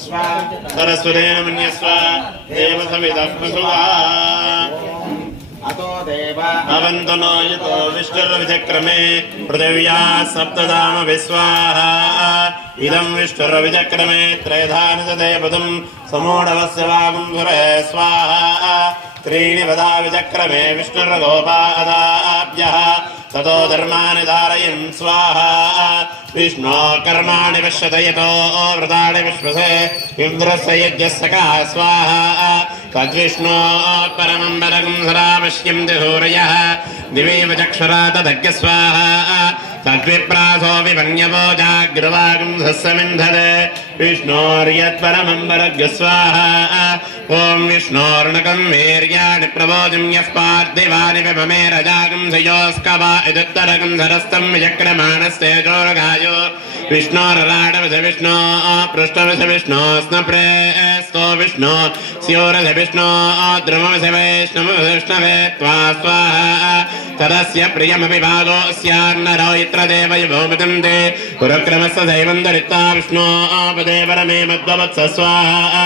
सरस्वतेन मन्यस्व देवसविदः प्रसुवा अतो देवा अवन्तु नो यतो विष्णुर्विचक्रमे पृथिव्या सप्तधाम विश्वाः इदं विष्णुर्विचक्रमे त्रयधानसदेवतम् समूढवस्य वागं सुरे स्वाहा त्रीणि वदा विचक्रमे विष्णुर्गोपादाभ्यः ततो धर्माणि धारयन् स्वाहा विष्णो कर्माणि पश्यत यतो व्रतानि विश्वसे इन्द्रस्य यज्ञस्य का स्वाहा तद्विष्णो परमं परगं सदा पश्यन्ति सूर्यः दिवेव चक्षुरा तदज्ञ स्वाहा तद्विप्रासो विपन्यवो जाग्रवागं सस्यमिन्धते विष्णोर्यत्परमं परज्ञ स्वाहा ॐ विष्णोर्णकं वीर्याणि प्रबोधिं यः पार्थिवानि विममे रजागं सयोस्कवा इदुत्तरकं धरस्तं विचक्रमाणस्तेजोर्गायो विष्णोरराडवस विष्णो पृष्ठवस विष्णो स्नप्रेस्तो विष्णो स्योरस विष्णो द्रुमवस वैष्णवस विष्णवे त्वा स्वाहा तदस्य प्रियमपि भागोऽस्यान्नरो यत्र देवयुभोमितं ते पुरक्रमस्य दैवं दरित्वा विष्णो पदे परमे मद्वत्स स्वाहा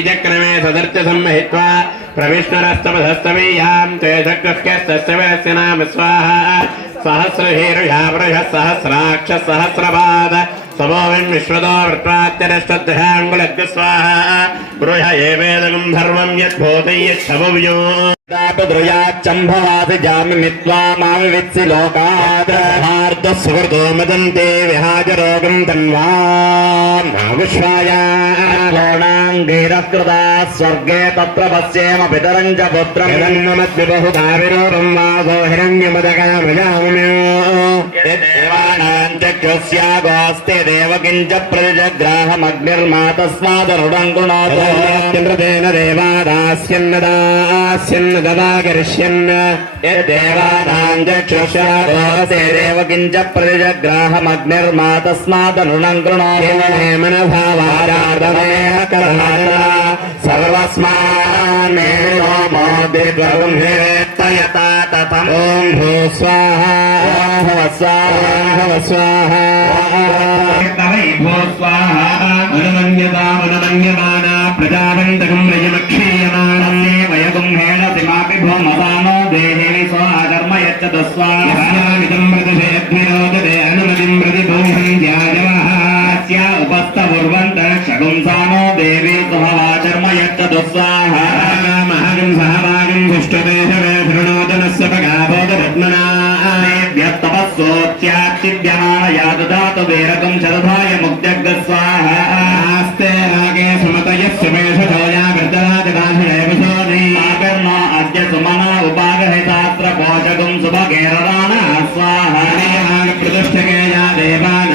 विजक्रमे सदर्चसंहित्वा प्रविष्णुरस्तमधस्तवीयाम् ते धक्कस्य नाम स्वाहा। सहस्राक्ष सहस्रपाद समोऽयं विश्वतो वृत्वात्यरष्टध्याङ्गुलग् स्वाहा बृह एवेदगं सर्वं जामित्वा लोकात् मदन्ते तन्वा विश्वाया గైరస్కృత స్వర్గే తత్ర పశ్యేమ పితరం చ పుత్రమిదన్నమద్విబహుధావిరూపం వాసో హిరణ్యమదగమయాముమేవాణాంచక్షుస్యాగోస్తి దేవకించ ప్రతిజగ్రాహమగ్నిర్మాతస్మాదరుడం కృణోతేన దేవాదాస్యన్నదాస్యన్న దదాకరిష్యన్న దేవానాంచక్షుష్యాగోస్తి దేవకించ ప్రతిజగ్రాహమగ్నిర్మాతస్మాదరుణం కృణోతే మనసా सर्वस्मान् मे मोदित्वं हेत्तयता तथम् ॐ भू स्वाहा भव स्वाहा भव स्वाहा भो स्वाहा अनुमन्यतामनुमन्यमाना प्रजावन्तकं रजमक्षीयमाणन्ये वयगुं हेणसिमापि भोमसानो देहे स्वाकर्म यच्चत स्वाहामिदं प्रतिषेद्भिरोदते यच्चत स्वाहा महगं सहभागं दुष्टदेशवे शृणोदनस्य पगाबोधरत्मना व्यस्तपस्सोच्याक्षिद्यमानया ददातु वेरकं शरधाय मुक्त्यग् स्वाहास्ते रागे सुमतयस्य मेषधोया वृद्धराजदाशिरेव सोनि आकर्णो अद्य सुमना उपागहितात्र पोषकं सुभगेरराण स्वाहा प्रतिष्ठके या देवानामस्वधा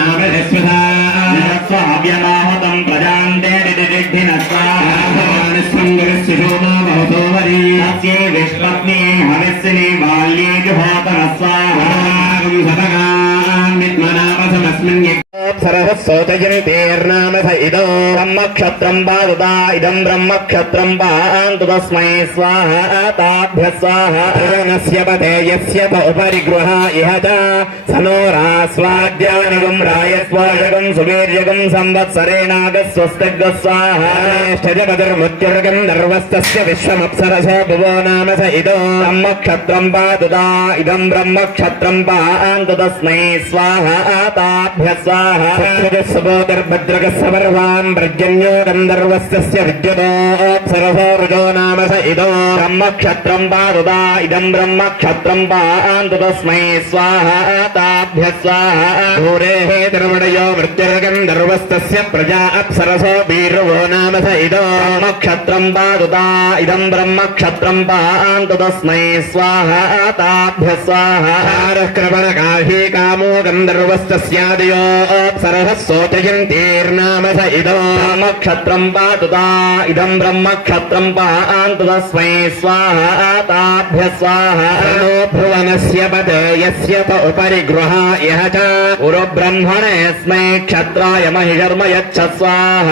Yeah. సరః శోచయని తేర్నామ స ఇదో బ్రహ్మక్షత్రం బాదుదా ఇదం బ్రహ్మక్షత్రం బాంతు తస్మై. స్వాహ తాభ్య స్వాహ భువనస్య పదే యస్య ఉపరి గృహ ఇహ చ సనో రాస్వాద్యానగం రాయస్వాయగం సువీర్యగం సంవత్సరేణాగ స్వస్తిగ స్వాహ. ష్టజపతిర్మృత్యుర్గం నర్వస్తస్య విశ్వమప్సరస భువో నామ స ఇదో. బ్రహ్మక్షత్రం బాదుదా ఇదం బ్రహ్మక్షత్రం బాంతు తస్మై. స్వాహ తాభ్య స్వాహ సభోదర్భద్రగ సవర్వాన్ ప్రజన్యో గంధర్వస్య విద్యుదోప్సరసో రుజో నామ స ఇదో బ్రహ్మక్షత్రం పాదుదా ఇదం బ్రహ్మక్షత్రం పాంతు తస్మై స్వాహాభ్య స్వాహూరే తిరుమడయో మృత్యుర్గంధర్వస్య ప్రజా అప్సరసో వీర్వో నామ స ఇదో బ్రహ్మక్షత్రం పాదుదా ఇదం బ్రహ్మక్షత్రం పాంతు తస్మై స్వాహాభ్య స్వాహారక్రమణ కాశీ కామో గంధర్వస్యాదయో అప్సరస శోచయంతీర్నామ స బ్రహ్మక్షత్రం పాతుతా ఇదం బ్రహ్మక్షత్రం పాంతు స్వై స్వాహ తాభ్య స్వాహ భువనస్య పదే త ఉపరి గృహ ఇహ చ పురు బ్రహ్మణేస్మై క్షత్రాయ మహిషర్మ యచ్చ స్వాహ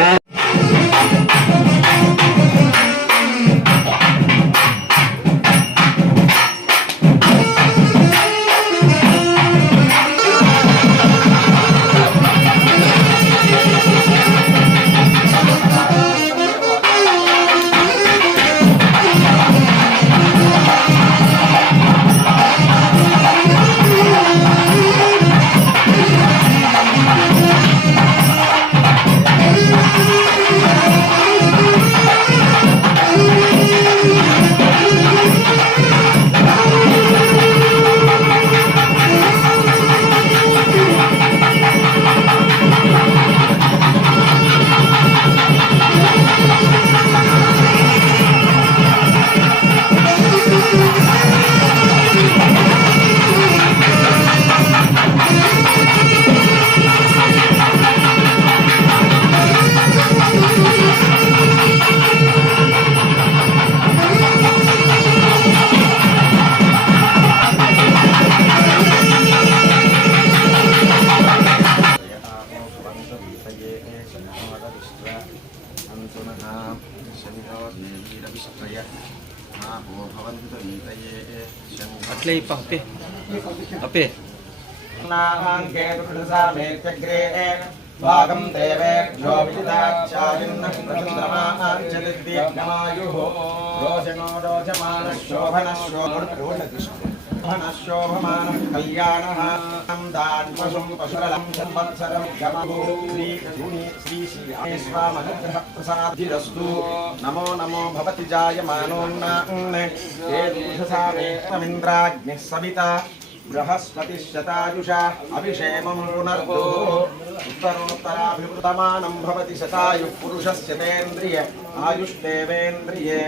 अट्ले अपे अपे भागं शोभनः शोभनः शोभमानः कल्याणः पशुरलं संवत्सरं श्री नमो नमो भवति जायमानोन्नान् ప్రసాదిరస్తు సవిత బృహస్పతి శతాయుషా అభిషేమం పునర్దో ఉత్తరోత్తరాభివృతమానం భవతి శతాయు పురుషస్య తేంద్రియ ఆయుష్దేవేంద్రియే